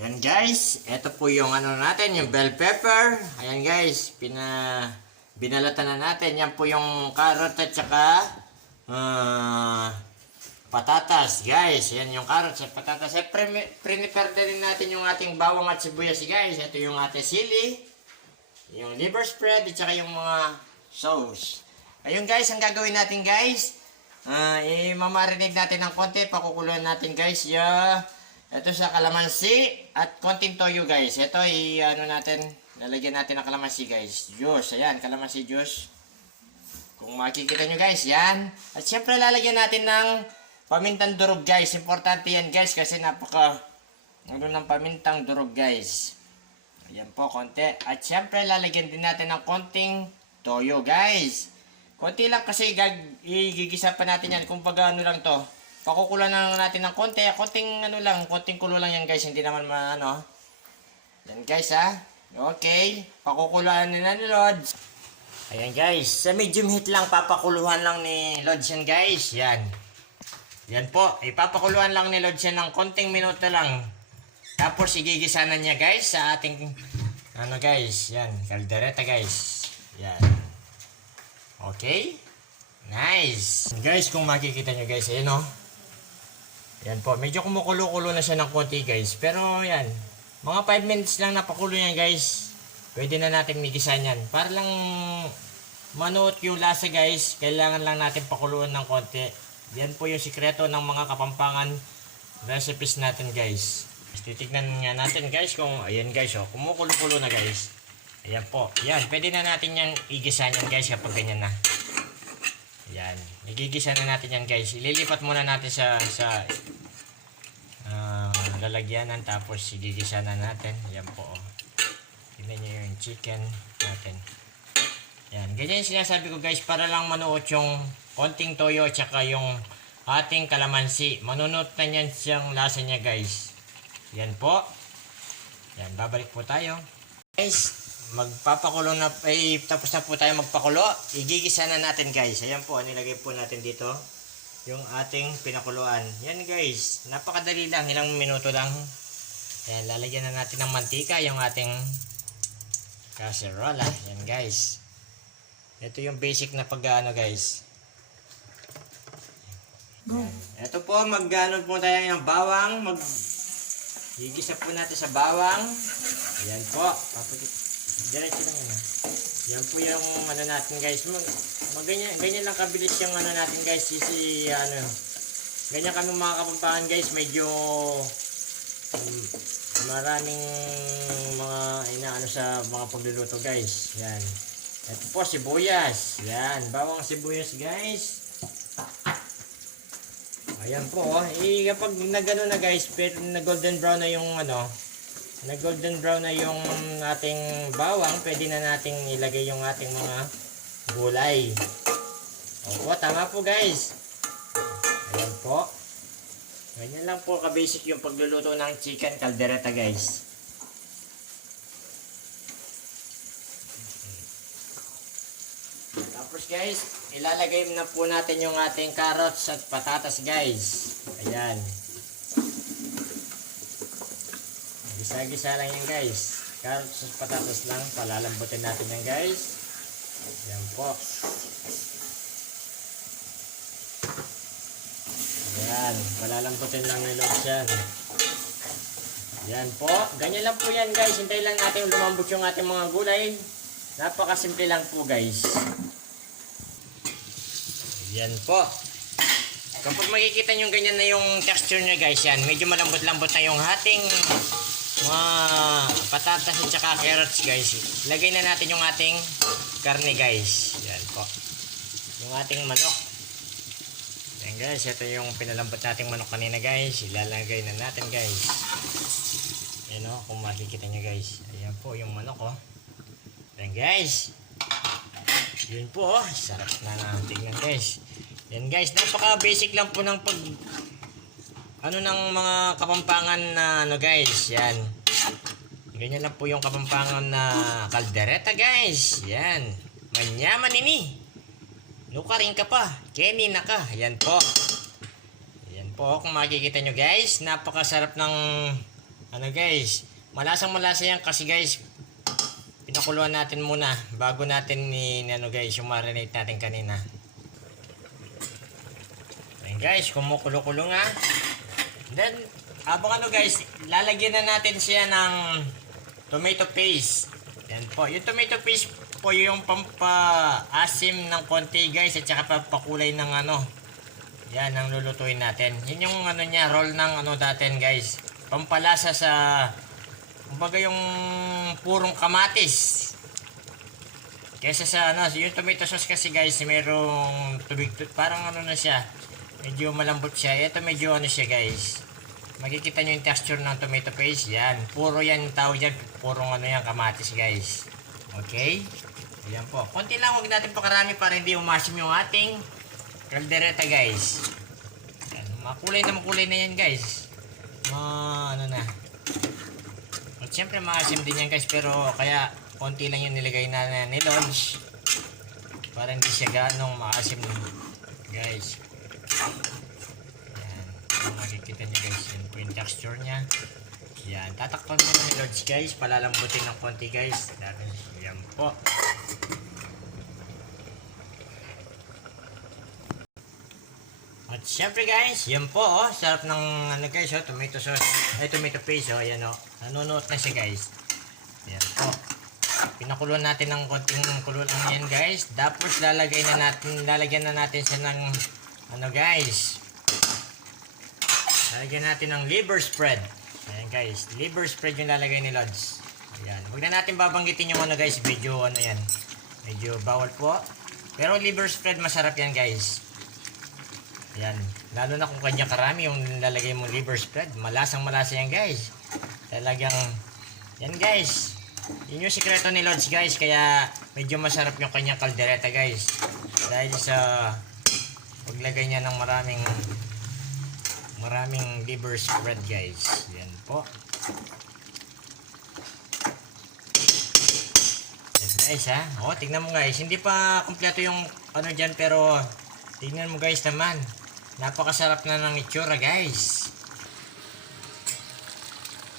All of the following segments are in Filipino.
Ayan guys, ito po yung ano natin, yung bell pepper. Ayan guys, binalatan na natin. Yan po yung carrot at saka patatas guys. Ayan yung carrots at patatas. Prepare din natin yung ating bawang at sibuyas guys. Ito yung ating sili, yung liver spread at saka yung mga sauce. Ayun guys, ang gagawin natin guys, i-marinate natin ng konti. Pakukuluan natin guys ito sa kalamansi at konting toyo guys. Ito lalagyan natin ng kalamansi guys. Juice, ayan, kalamansi juice. Kung makikita nyo guys, yan. At syempre lalagyan natin ng pamintang durog guys. Importante yan guys kasi ng pamintang durog guys. Ayan po, konti. At syempre lalagyan din natin ng konting toyo guys. Konti lang kasi igigisa pa natin yan. Kung ano lang to. Pakukulan na natin ng konti. Konting kulo lang yan guys. Hindi naman Yan guys ha. Okay. Pakukulan na ni Lods. Ayan guys. Sa medium heat lang. Papakuluhan lang ni Lods yan guys. Yan. Yan po. Ipapakuluhan lang ni Lods yan ng konting minuto lang. Tapos igigisa na niya guys sa ating guys. Yan. Kaldereta guys. Yan. Okay. Nice. Guys, kung makikita nyo guys. Ayan o. Yan po, medyo kumukulo-kulo na siya ng konti guys. Pero yan, mga 5 minutes lang napakulo yan guys. Pwede na natin migisan yan. Para lang manuot yung lasa guys, kailangan lang natin pakuluan ng konti. Yan po yung sikreto ng mga Kapampangan recipes natin guys. Titignan nga natin guys kung, ayan guys oh, kumukulo-kulo na guys. Ayan po, yan, pwede na natin yan igisan yan guys kapag ganyan na. Yan, igigisa na natin yan guys. Ililipat muna natin sa lalagyanan tapos igigisa na natin. Yan po oh. Tignan nyo yung chicken natin. Yan, ganyan yung sinasabi ko guys para lang manuot yung konting toyo at saka yung ating kalamansi. Manunot na yan siyang lasa niya guys. Yan po. Yan, babalik po tayo. Guys, magpapakulo na, tapos na po tayo magpakulo. Igigisa na natin guys. Ayan po, nilagay po natin dito yung ating pinakuluan. Yan guys, napakadali lang, ilang minuto lang. Ayan, lalagyan na natin ng mantika yung ating kaserola. Yan guys. Ito yung basic na pag-ano guys. Yan. Ito po, mag-ano po tayo ng bawang. Gigisa po natin sa bawang. Ayan po, diretso lang yun. Yan po yung natin guys. Ganyan lang kabilis yung natin guys. Ganyan kami mga Kapampangan guys. Medyo maraming mga inaano sa mga pagluluto guys. Yan. Ito po sibuyas. Yan. Bawang sibuyas guys. Ayan po. Kapag nagano na guys, pero na golden brown na yung na-golden brown na yung ating bawang, pwede na nating ilagay yung ating mga gulay. Opo, tama po guys. Ayan po. Ganyan lang po ka-basic yung pagluluto ng chicken caldereta guys. Tapos guys, ilalagay na po natin yung ating carrots at patatas guys. Ayan. Gisa-gisa lang yan guys. Carrots at patatas lang. Palalambutin natin yan guys. Yan po. Ayan. Palalambutin lang ni Lods yan. Yan po. Ganyan lang po yan guys. Hintayin lang natin lumambot yung ating mga gulay. Napakasimple lang po guys. Yan po. Kapag makikita nyo ganyan na yung texture nya guys, yan. Medyo malambot-lambot na yung ating mga patatas at saka carrots guys. Lagay na natin yung ating karne guys. Yan po. Yung ating manok. Yan guys. Ito yung pinalambot nating manok kanina guys. Ilalagay na natin guys. Yan o. Kung makikita nyo guys. Ayan po yung manok o. Yan guys. Yun po o. Sarap na tingnan guys. Yan guys. Napaka basic lang po ng ng mga Kapampangan na guys. Yan. Ganyan lang po yung Kapampangan na kaldereta guys. Yan. Manyaman ini. Nukaring ka pa. Kenny na ka. Yan po. Yan po. Kung makikita nyo guys. Napakasarap ng ano guys, malasang malasa yan kasi guys, pinakuluan natin muna bago natin ano guys, yung marinate natin kanina. Ayan guys, kumukulo-kulo nga. Then, abang ano guys, lalagyan na natin siya ng tomato paste. Yan po, yung tomato paste po yung pampaasim ng konti guys, at saka pampakulay ng ano. Yan ang lulutuin natin. Yun yung ano niya, roll ng ano natin guys. Pampalasa sa, kumbaga yung purong kamatis. Kesa sa ano, yung tomato sauce kasi guys, merong tubig, parang ano na siya. Medyo malambot siya. Ito medyo ano siya guys. Makikita nyo yung texture ng tomato paste. Yan. Puro yan tawag yan. Purong ano yan, kamatis guys. Okay? Ayan po. Konti lang, huwag natin pakarami para hindi umasim yung ating kaldereta guys. Yan. Makulay na yan guys. Ano na. At syempre maasim din yan guys. Pero kaya konti lang yung nilagay na ni Lodge. Para hindi siya ganong maasim guys. Yan. Kung makikita nyo guys, yan po yung texture nya. Yan. Tatakpan mo na ni Lodge guys. Palalambutin ng konti guys. Yan po. At syempre guys, yan po oh, sarap ng ano guys oh, tomato sauce, tomato paste oh, ayan oh. Nanunuot na siya guys. Yan po. Pinakuluan natin ng konting kulo lang yan guys. Tapos lalagyan na natin siya ng ano guys. Lalagyan natin ng liver spread. Ayan guys, liver spread yung lalagay ni Lods. Ayan. Huwag na natin babanggitin yung ano guys, medyo ano yan. Medyo bawal po. Pero liver spread masarap yan guys. Ayan. Lalo na kung kanya karami yung lalagay mo liver spread. Malasang malasa yan guys. Talagang, yan guys. Yun yung sikreto ni Lods guys. Kaya medyo masarap yung kanyang kaldereta guys. Dahil sa paglagay niya ng maraming liver spread guys. Yan po. Yan guys ha. O, tignan mo guys. Hindi pa kompleto yung ano dyan, pero tignan mo guys naman. Napakasarap na ng itsura guys.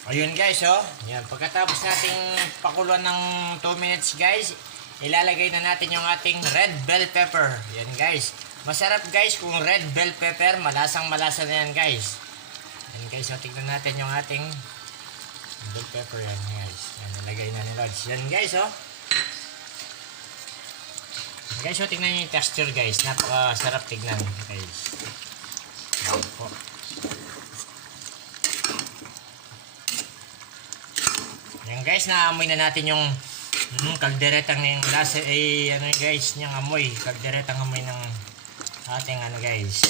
Ayun guys oh. Yan. Pagkatapos nating pakuluan ng 2 minutes guys, ilalagay na natin yung ating red bell pepper. Yan guys. Masarap guys kung red bell pepper. Malasang malasa na yan guys. Yan guys. So, tignan natin yung ating bell pepper yan guys. Yan. Nalagay na ni Lods. Yan guys oh. Guys, so tignan nyo yung texture guys. Napakasarap tignan guys. Yan po. Yan guys, naamoy na natin yung kalderetang yung lasa ano guys, yung amoy. Kalderetang amoy ng ating ano guys.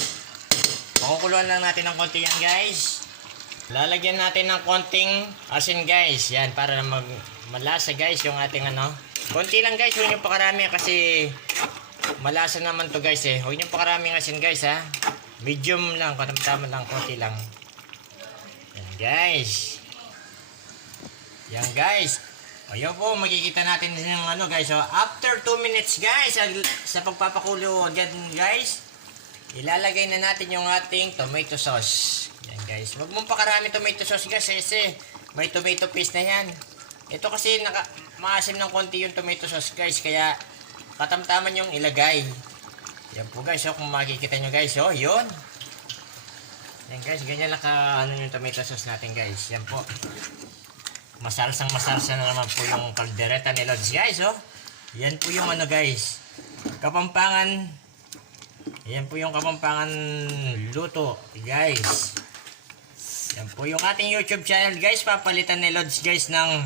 Pakukuluan lang natin ng konti yan guys. Lalagyan natin ng konting asin guys. Yan, para malasa guys yung ating ano. Konti lang guys, huwag nyo pakarami kasi malasa naman to guys eh. Huwag nyo pakaraming asin guys ha. Medium lang, katamtaman lang, konti lang. Yan guys. Yan guys. Ayun po, makikita natin yung ano guys. So, after 2 minutes guys, sa pagpapakulo again guys, ilalagay na natin yung ating tomato sauce. Yan guys. Huwag mong pakarami tomato sauce guys kasi may tomato paste na yan. Ito kasi maasim ng konti yung tomato sauce guys, kaya katamtaman yung ilagay. Yan po guys, so kung makikita nyo guys, oh, yun. Yan guys, ganyan lang ano yung tomato sauce natin guys. Yan po. Masalsang masalsa na naman po yung kaldereta ni Lods guys, oh. Yan po yung ano guys, Kapampangan. Yan po yung Kapampangan luto guys. Yan po yung ating YouTube channel guys. Papalitan ni Lods guys ng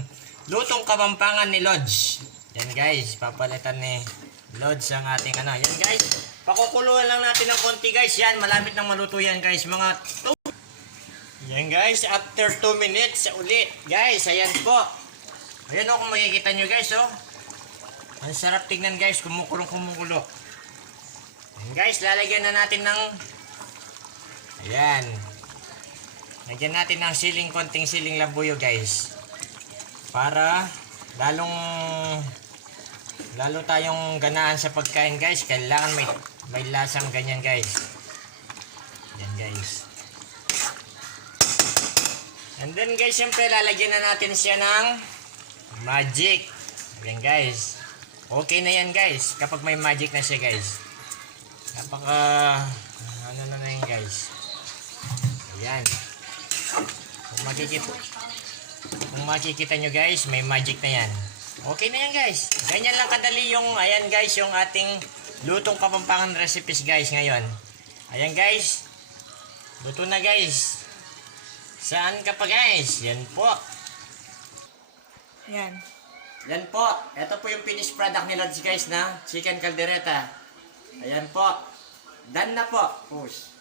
lutong Kapampangan ni Lods. Yan guys, papalitan ni Lods ang ating ano. Yan guys, pakukuluan lang natin ng konti guys. Yan, malapit nang maluto yan guys. Mga 2. Yan guys, after 2 minutes ulit. Guys, ayan po. Ayan o, kung makikita nyo guys oh. Ang sarap tignan guys, kumukulo. Yan guys, lalagyan na natin ng ayan. Lagyan natin ng konting siling labuyo guys. Para lalo tayong ganahan sa pagkain guys. Kailangan may lasang ganyan guys. Yan guys. And then guys, syempre lalagyan na natin siya ng magic. Ayan guys. Okay na yan guys. Kapag may magic na siya guys. Napaka ano na yan guys. Ayan. Kung makikita nyo guys, may magic na yan. Okay na yan guys. Ganyan lang kadali yung, ayan guys, yung ating lutong Kapampangan recipes guys ngayon. Ayan guys. Luto na guys. Saan ka pa guys? Yan po. Yan. Yan po. Ito po yung finished product ni Lods guys na chicken caldereta. Ayan po. Done na po. Push.